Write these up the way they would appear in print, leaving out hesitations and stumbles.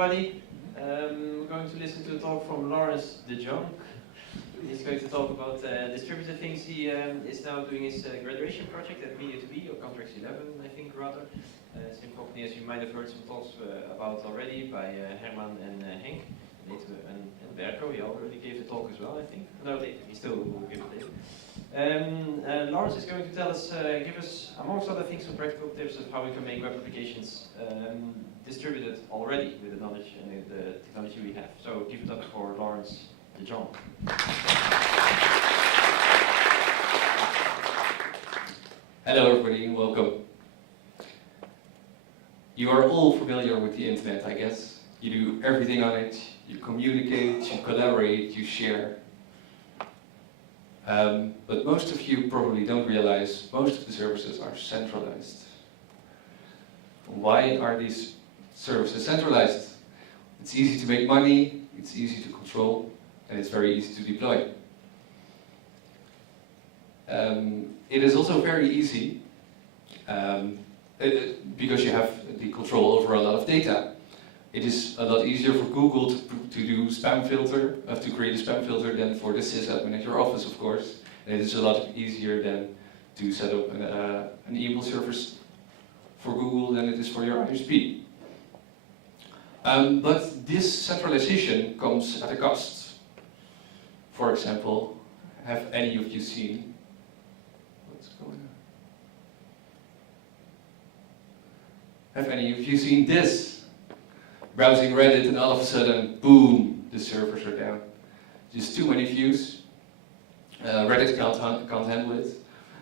everybody. We're going to listen to a talk from Laurence de Jong. He's going to talk about distributed things. He is now doing his graduation project at Media2B, or Contracts 11, I think, rather. Same company as you might have heard some talks about already by Herman and Henk. And Berko, he already gave the talk as well, I think. No, he still will give it later. Laurence is going to tell us, give us, amongst other things, some practical tips of how we can make web applications distributed already with the knowledge and the technology we have. So give it up for Laurence de Jong. Hello everybody, welcome. You are all familiar with the internet, I guess. You do everything on it, you communicate, you collaborate, you share. But most of you probably don't realize most of the services are centralized. Why are these services centralized? It's easy to make money, it's easy to control, and it's very easy to deploy. It is also very easy because you have the control over a lot of data. It is a lot easier for Google to do spam filter, to create a spam filter than for the sysadmin at your office, of course. And it is a lot easier than to set up an email service for Google than it is for your ISP. But this centralization comes at a cost. For example, have any of you seen what's going on? Have any of you seen this? Browsing Reddit and all of a sudden, boom, the servers are down. Just too many views. Reddit can't handle it.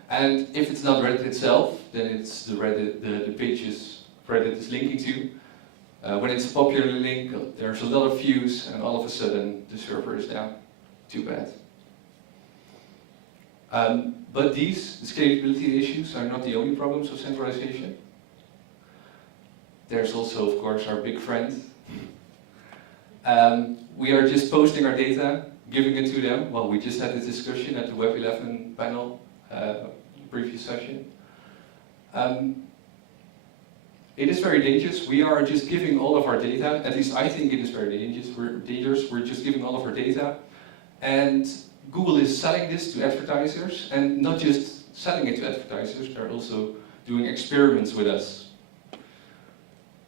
And if it's not Reddit itself, then it's the pages Reddit is linking to. When it's a popular link, there's a lot of views, and all of a sudden the server is down. Too bad. But the scalability issues are not the only problems of centralization. There's also, of course, our big friend. We are just posting our data, giving it to them. Well, we just had this discussion at the Web 11 panel, previous session. It is very dangerous. We are just giving all of our data. At least I think it is very dangerous. We're just giving all of our data. And Google is selling this to advertisers. And not just selling it to advertisers, they're also doing experiments with us.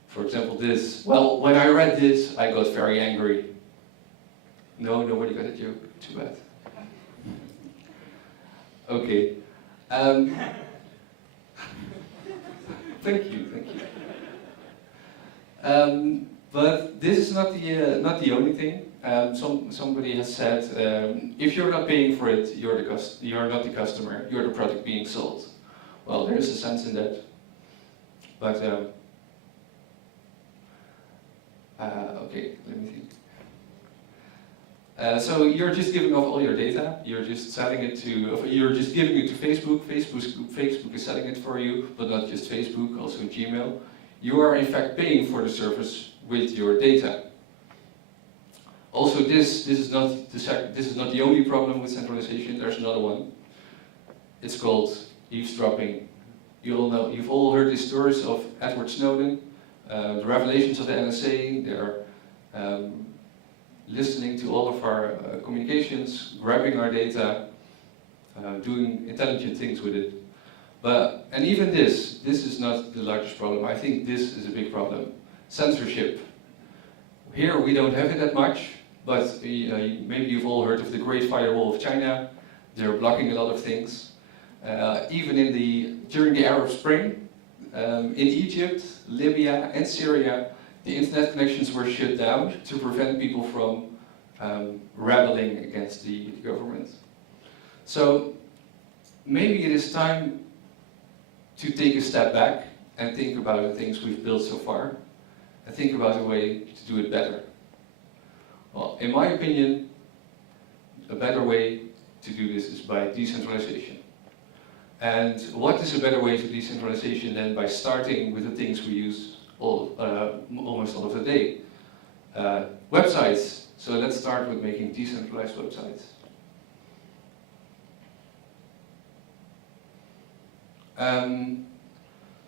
For example, this. Well, when I read this, I got very angry. No, nobody got a joke. Too bad. Okay. Thank you. But this is not the only thing. Somebody has said, if you're not paying for it, you're not the customer. You're the product being sold. Well, there is a sense in that. But okay, let me think. So you're just giving off all your data. You're just selling it to. You're just giving it to Facebook. Facebook is selling it for you, but not just Facebook, also Gmail. You are in fact paying for the service with your data. Also, this is not the only problem with centralization. There's another one. It's called eavesdropping. You've all heard the stories of Edward Snowden. The revelations of the NSA, they're listening to all of our communications, grabbing our data, doing intelligent things with it. And even this is not the largest problem. I think this is a big problem. Censorship. Here we don't have it that much, but maybe you've all heard of the Great Firewall of China. They're blocking a lot of things. Even during the Arab Spring, in Egypt, Libya and Syria, the internet connections were shut down to prevent people from rebelling against the government. So maybe it is time to take a step back and think about the things we've built so far and think about a way to do it better. Well, in my opinion, a better way to do this is by decentralization. And what is a better way to decentralization than by starting with the things we use almost all of the day? Websites. So let's start with making decentralized websites.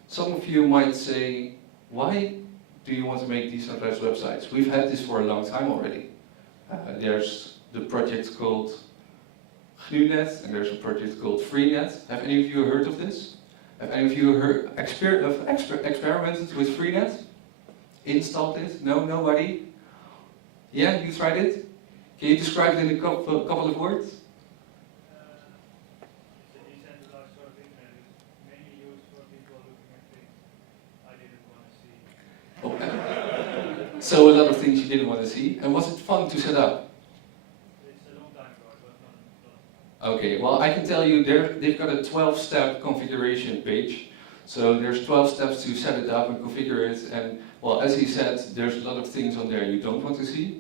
Some of you might say, why do you want to make decentralized websites? We've had this for a long time already. There's the project called GNU-net, and there's a project called Freenet. Have any of you heard of this? Have any of you experimented with Freenet? Installed it? No, nobody? Yeah, you tried it? Can you describe it in a couple of words? It's a decentralized sort of internet. It's mainly used for people looking at things I didn't want to see. Oh. So a lot of things you didn't want to see. And was it fun to set up? It's a long time ago. It was not. Okay, well I can tell you they've got a 12-step configuration page. So there's 12 steps to set it up and configure it. And well, as he said, there's a lot of things on there you don't want to see.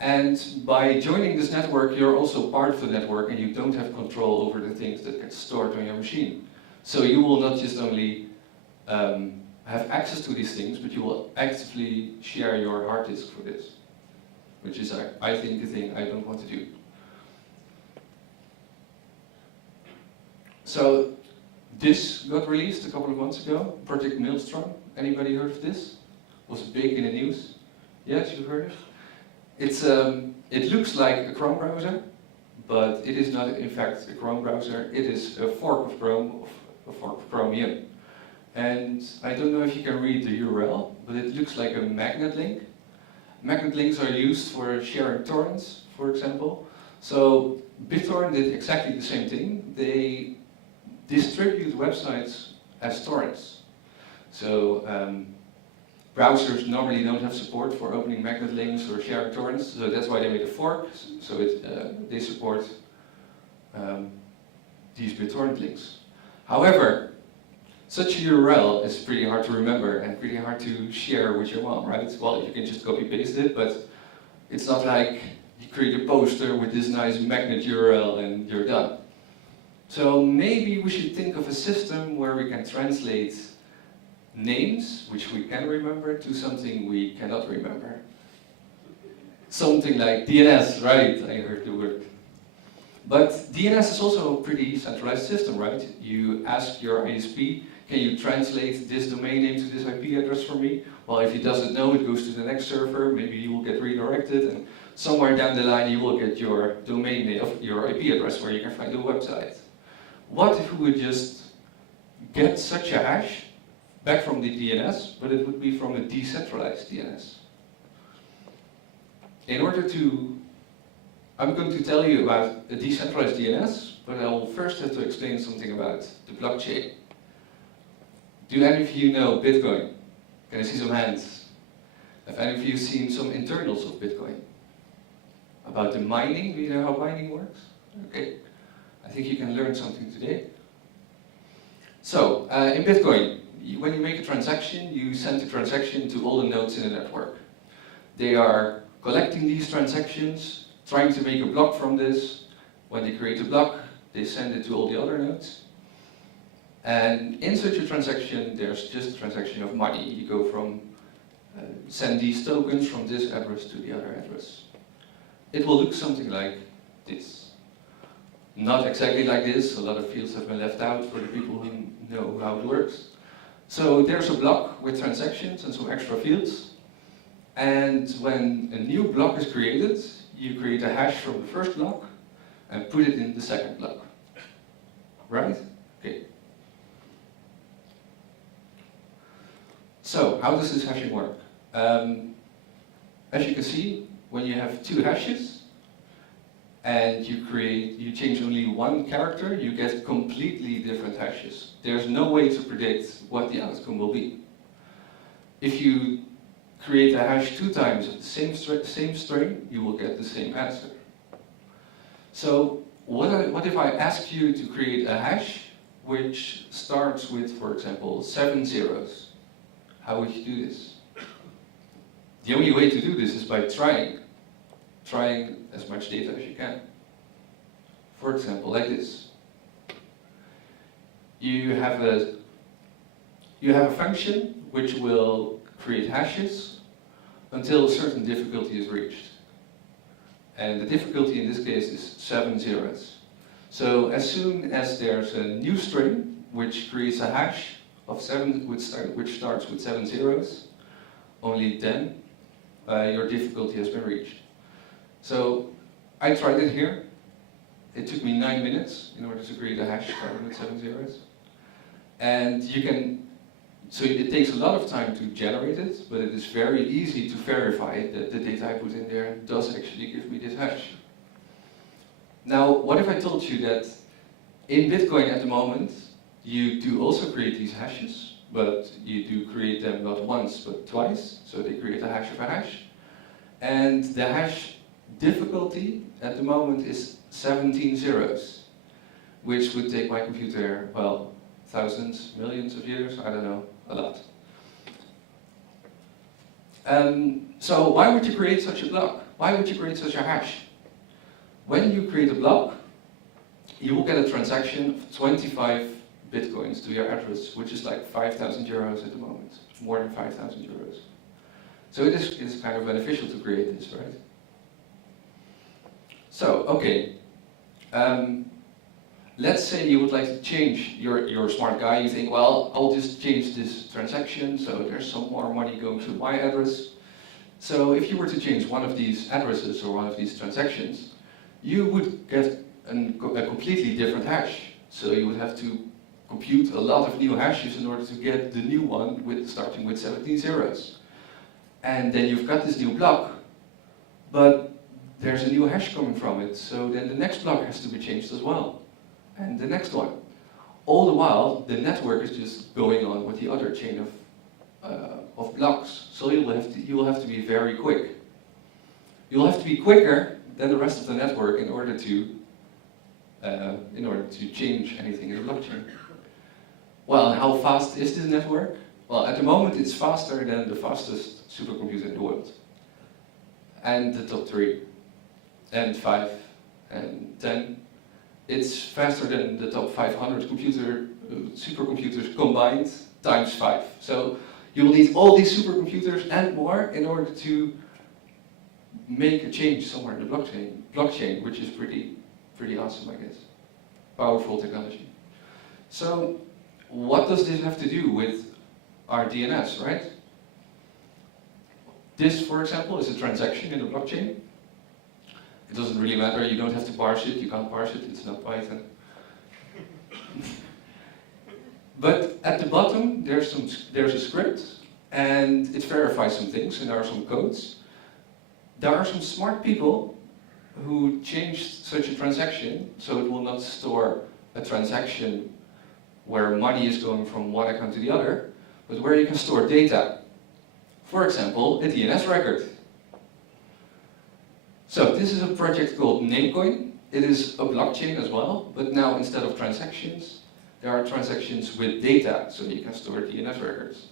And by joining this network, you're also part of the network and you don't have control over the things that get stored on your machine. So you will not just only have access to these things, but you will actively share your hard disk for this, which is, I think, the thing I don't want to do. So this got released a couple of months ago, Project Melstrom. Anybody heard of this? Was big in the news? Yes, you've heard it? It looks like a Chrome browser, but it is not in fact a Chrome browser. It is a fork of Chrome, a fork of Chromium. And I don't know if you can read the URL, but it looks like a magnet link. Magnet links are used for sharing torrents, for example. So BitTorrent did exactly the same thing. They distribute websites as torrents. So browsers normally don't have support for opening magnet links or sharing torrents, so that's why they made a fork, so they support these BitTorrent links. However, such a URL is pretty hard to remember and pretty hard to share with your mom, right? Well, you can just copy paste it, but it's not like you create a poster with this nice magnet URL and you're done. So maybe we should think of a system where we can translate names, which we can remember, to something we cannot remember. Something like DNS, right? I heard the word. But DNS is also a pretty centralized system, right? You ask your ISP, can you translate this domain name to this IP address for me? Well, if he doesn't know, it goes to the next server, maybe you will get redirected, and somewhere down the line you will get your domain name, your IP address where you can find a website. What if we would just get such a hash back from the DNS, but it would be from a decentralized DNS? In order to, I'm going to tell you about a decentralized DNS, but I will first have to explain something about the blockchain. Do any of you know Bitcoin? Can I see some hands? Have any of you seen some internals of Bitcoin? About the mining, do you know how mining works? Okay, I think you can learn something today. So, in Bitcoin, when you make a transaction, you send the transaction to all the nodes in the network. They are collecting these transactions, trying to make a block from this. When they create a block, they send it to all the other nodes. And in such a transaction, there's just a transaction of money. You go from send these tokens from this address to the other address. It will look something like this. Not exactly like this. A lot of fields have been left out for the people who know how it works. So there's a block with transactions and some extra fields. And when a new block is created, you create a hash from the first block and put it in the second block. Right? Okay. So, how does this hashing work? As you can see, when you have two hashes and you change only one character, you get completely different hashes. There's no way to predict what the outcome will be. If you create a hash 2 times of the same string, you will get the same answer. So, what if I ask you to create a hash which starts with, for example, 7 zeros? How would you do this? The only way to do this is by trying as much data as you can. For example, like this. You have a function which will create hashes until a certain difficulty is reached. And the difficulty in this case is 7 zeros. So as soon as there's a new string which creates a hash of 7, which starts with 7 zeros, only then your difficulty has been reached. So I tried it here. It took me 9 minutes in order to create a hash starting with 7 zeros. And you can, so it takes a lot of time to generate it, but it is very easy to verify that the data I put in there does actually give me this hash. Now, what if I told you that in Bitcoin at the moment, you do also create these hashes, but you do create them not once, but twice, so they create a hash of a hash. And the hash difficulty at the moment is 17 zeros, which would take my computer, well, thousands, millions of years, I don't know, a lot. So why would you create such a block? Why would you create such a hash? When you create a block, you will get a transaction of 25 Bitcoins to your address, which is like 5,000 euros at the moment, more than 5,000 euros. So it's kind of beneficial to create this, right? So, okay, let's say you would like to change, you're a smart guy, you think, well, I'll just change this transaction, so there's some more money going to my address. So if you were to change one of these addresses or one of these transactions, you would get a completely different hash. So you would have to compute a lot of new hashes in order to get the new one starting with 17 zeros. And then you've got this new block, but there's a new hash coming from it, so then the next block has to be changed as well. And the next one. All the while, the network is just going on with the other chain of blocks. So you will have to be very quick. You'll have to be quicker than the rest of the network in order to change anything in the blockchain. Well, how fast is this network? Well, at the moment it's faster than the fastest supercomputer in the world. And the top 3, and 5, and 10. It's faster than the top 500 supercomputers combined times 5. So you'll need all these supercomputers and more in order to make a change somewhere in the blockchain, which is pretty awesome, I guess. Powerful technology. So what does this have to do with our DNS, right? This, for example, is a transaction in the blockchain. It doesn't really matter, you don't have to parse it, you can't parse it, it's not Python. But at the bottom, there's a script, and it verifies some things, and there are some codes. There are some smart people who changed such a transaction, so it will not store a transaction where money is going from one account to the other, but where you can store data. For example, a DNS record. So this is a project called NateGo. It is a blockchain as well, but now instead of transactions, there are transactions with data, so you can store DNS records.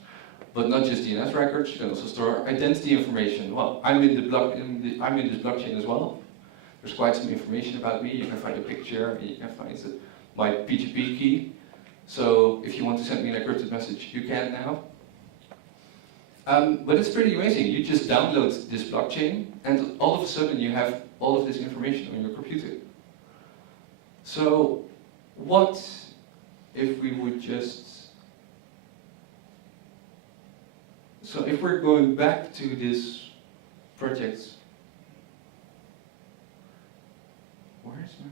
But not just DNS records, you can also store identity information. Well, I'm in this blockchain as well. There's quite some information about me. You can find a picture, and you can find my PGP key. So if you want to send me an encrypted message, you can now. But it's pretty amazing. You just download this blockchain, and all of a sudden you have all of this information on your computer. So what if we would just... So if we're going back to this project... Where is my...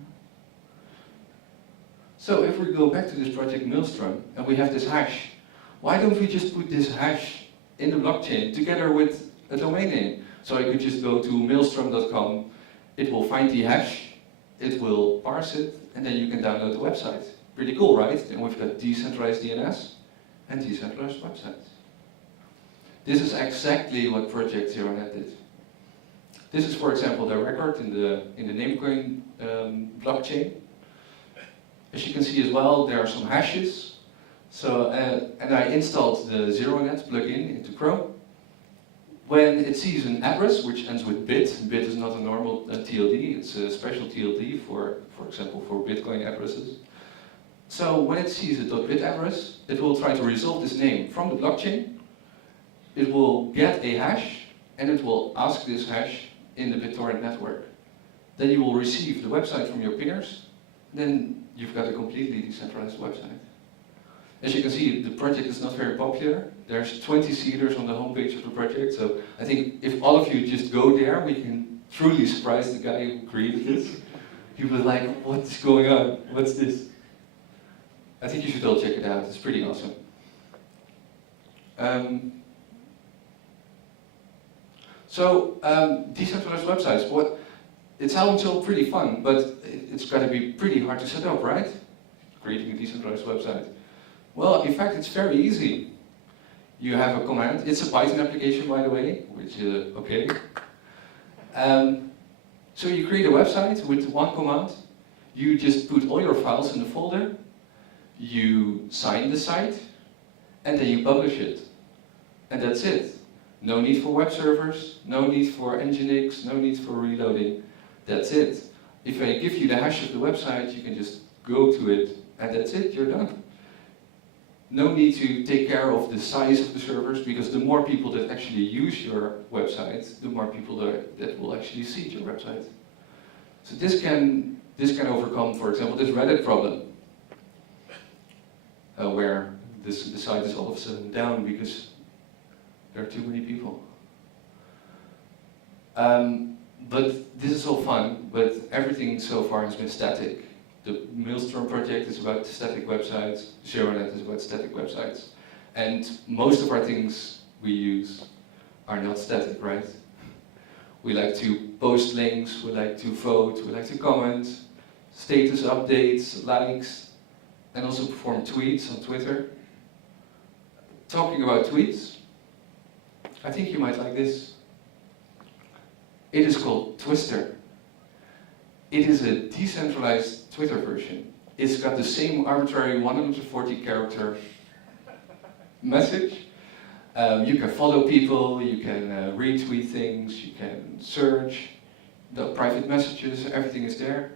So if we go back to this project Melstrom, and we have this hash, why don't we just put this hash in the blockchain together with a domain name? So I could just go to melstrom.com, it will find the hash, it will parse it, and then you can download the website. Pretty cool, right? And we've got decentralized DNS and decentralized websites. This is exactly what Project ZeroNet did. This is, for example, the record in the Namecoin blockchain. As you can see as well, there are some hashes. So, and I installed the ZeroNet plugin into Chrome. When it sees an address which ends with bit, bit is not a normal TLD, it's a special TLD for example, for Bitcoin addresses. So when it sees a .bit address, it will try to resolve this name from the blockchain. It will get a hash, and it will ask this hash in the BitTorrent network. Then you will receive the website from your pingers, then you've got a completely decentralized website. As you can see, the project is not very popular. There's 20 seeders on the homepage of the project, so I think if all of you just go there, we can truly surprise the guy who created this. He was like, what's going on? What's this? I think you should all check it out, it's pretty awesome. Decentralized websites, it sounds all pretty fun, but it's got to be pretty hard to set up, right? Creating a decentralized website. Well, in fact, it's very easy. You have a command. It's a Python application, by the way, which is okay. So you create a website with one command. You just put all your files in the folder. You sign the site, and then you publish it. And that's it. No need for web servers, no need for Nginx, no need for reloading. That's it. If I give you the hash of the website, you can just go to it, and that's it, you're done. No need to take care of the size of the servers, because the more people that actually use your website, the more people that will actually see your website. So this can overcome, for example, this Reddit problem, where the site is all of a sudden down because there are too many people. But this is all fun, but everything so far has been static. The Melstrom project is about static websites, ZeroNet is about static websites. And most of our things we use are not static, right? We like to post links, we like to vote, we like to comment, status updates, likes, and also perform tweets on Twitter. Talking about tweets, I think you might like this. It is called Twister. It is a decentralized Twitter version. It's got the same arbitrary 140 character message. You can follow people, you can retweet things, you can search, the private messages, everything is there.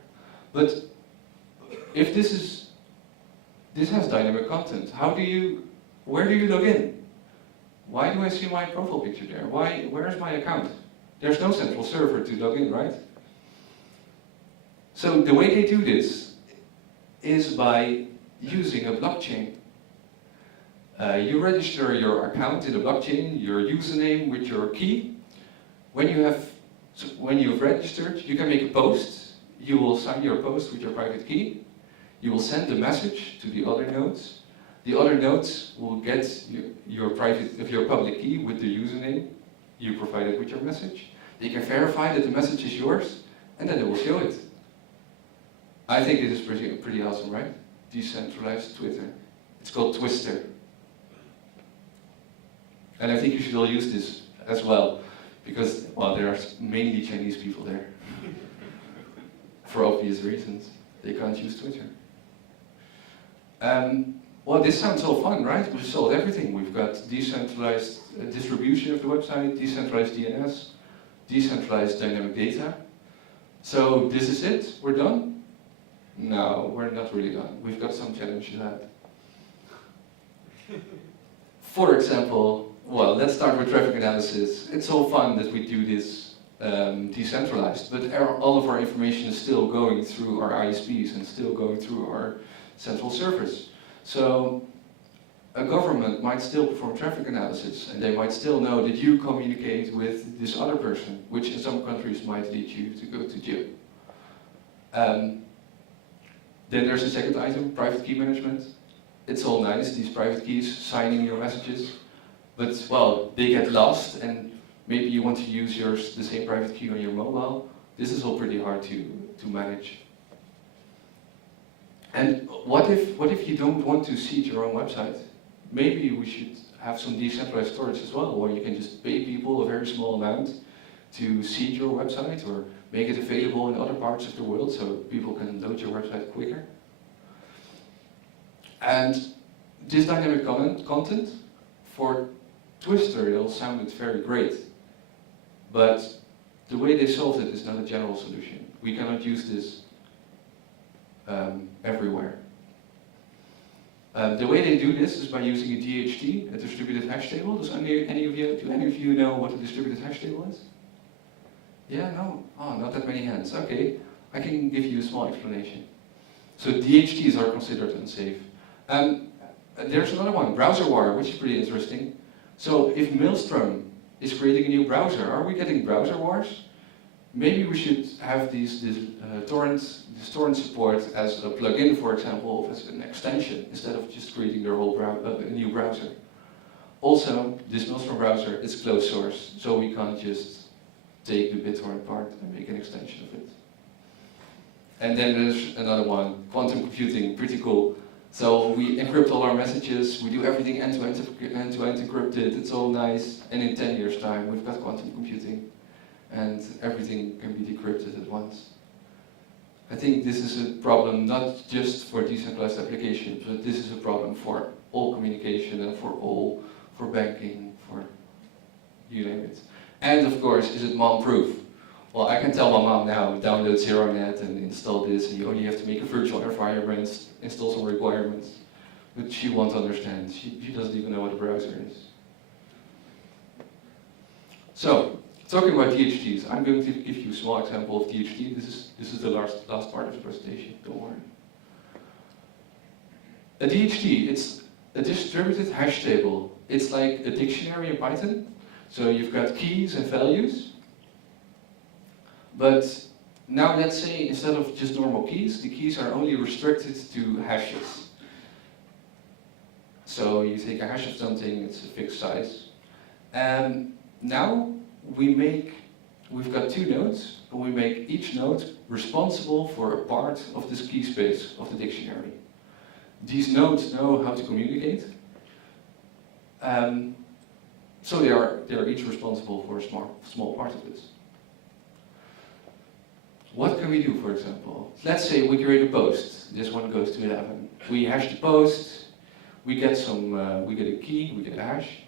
But if this has dynamic content, where do you log in? Why do I see my profile picture there? Where's my account? There's no central server to log in, right? So the way they do this is by using a blockchain. You register your account in the blockchain, your username with your key. When you've registered, you can make a post. You will sign your post with your private key. You will send a message to the other nodes. The other nodes will get your public key with the username you provided with your message. They can verify that the message is yours, and then they will show it. I think it is pretty awesome, right? Decentralized Twitter. It's called Twister. And I think you should all use this as well, because, well, there are mainly Chinese people there. For obvious reasons. They can't use Twitter. Well, this sounds all fun, right? We've solved everything. We've got decentralized distribution of the website, decentralized DNS, decentralized dynamic data. So this is it? We're done? No, we're not really done. We've got some challenges ahead. For example, well, let's start with traffic analysis. It's all fun that we do this decentralized, but all of our information is still going through our ISPs and still going through our central servers. So a government might still perform traffic analysis, and they might still know that you communicate with this other person, which in some countries might lead you to go to jail. Then there's a second item, private key management. It's all nice, these private keys, signing your messages, but, well, they get lost, and maybe you want to use the same private key on your mobile. This is all pretty hard to manage. And what if you don't want to seed your own website? Maybe we should have some decentralized storage as well, where you can just pay people a very small amount to seed your website, or make it available in other parts of the world so people can load your website quicker. And this dynamic content, for Twister, it all sounded very great. But the way they solved it is not a general solution. We cannot use this everywhere. The way they do this is by using a DHT, a distributed hash table. Do any of you know what a distributed hash table is? Yeah, no? Oh, not that many hands. Okay, I can give you a small explanation. So DHTs are considered unsafe. There's another one, browser war, which is pretty interesting. So if Melstrom is creating a new browser, are we getting browser wars? Maybe we should have this torrent support as a plugin, for example, as an extension, instead of just creating their whole a new browser. Also, this Melstrom browser is closed source, so we can't just take the BitTorrent part and make an extension of it. And then there's another one, quantum computing, pretty cool. So we encrypt all our messages, we do everything end-to-end encrypted, it's all nice, and in 10 years' time we've got quantum computing, and everything can be decrypted at once. I think this is a problem not just for decentralized applications, but this is a problem for all communication and for banking, for you name it. And of course, is it mom-proof? Well, I can tell my mom now, download ZeroNet and install this, and you only have to make a virtual environment, install some requirements. But she won't understand. She doesn't even know what a browser is. So, talking about DHTs, I'm going to give you a small example of DHT. This is the last part of the presentation, don't worry. A DHT, it's a distributed hash table. It's like a dictionary in Python. So you've got keys and values. But now let's say instead of just normal keys, the keys are only restricted to hashes. So you take a hash of something, it's a fixed size. And now we've got two nodes, and we make each node responsible for a part of this key space of the dictionary. These nodes know how to communicate. So they are each responsible for a small part of this. What can we do, for example? Let's say we create a post. This one goes to 11. We hash the post. We get a key. We get a hash.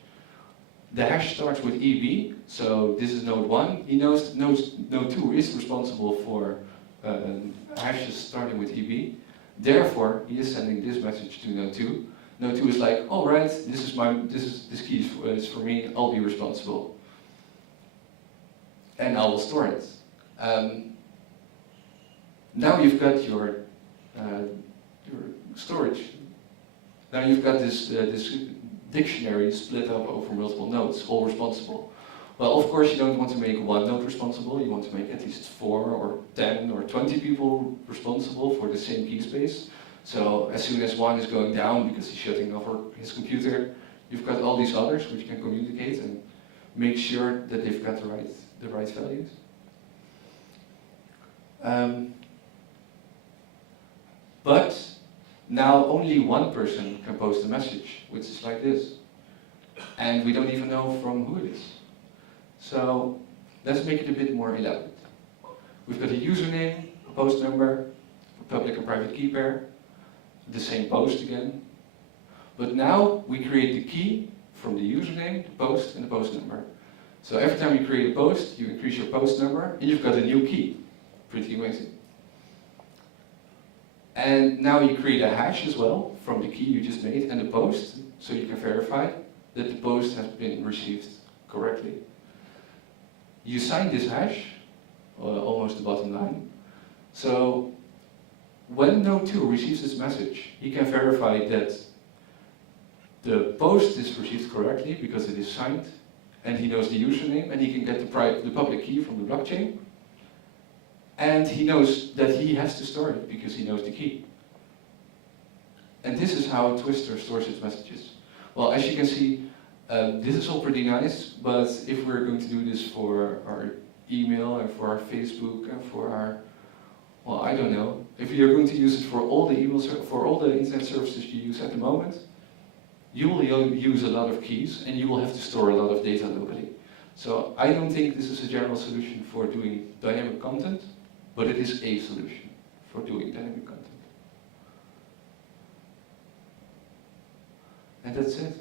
The hash starts with EB. So this is node 1. He knows node 2 is responsible for hashes starting with EB. Therefore, he is sending this message to node 2. Node 2 is like, all right, this key is for me. I'll be responsible, and I will store it. Now you've got your storage. Now you've got this dictionary split up over multiple nodes, all responsible. Well, of course, you don't want to make one node responsible. You want to make at least 4 or 10 or 20 people responsible for the same key space. So as soon as one is going down because he's shutting off his computer, you've got all these others which can communicate and make sure that they've got the right values. But now only one person can post a message, which is like this. And we don't even know from who it is. So let's make it a bit more elaborate. We've got a username, a post number, a public and private key pair, the same post again. But now we create the key from the username, the post, and the post number. So every time you create a post, you increase your post number, and you've got a new key. Pretty amazing. And now you create a hash as well from the key you just made and the post, so you can verify that the post has been received correctly. You sign this hash, almost the bottom line. So when node 2 receives this message, he can verify that the post is received correctly because it is signed, and he knows the username, and he can get the public key from the blockchain. And he knows that he has to store it because he knows the key. And this is how Twister stores its messages. Well, as you can see, this is all pretty nice, but if we're going to do this for our email and for our Facebook and for our, well, I don't know, if you're going to use it for all the for all the internet services you use at the moment, you will use a lot of keys and you will have to store a lot of data locally. So I don't think this is a general solution for doing dynamic content, but it is a solution for doing dynamic content. And that's it.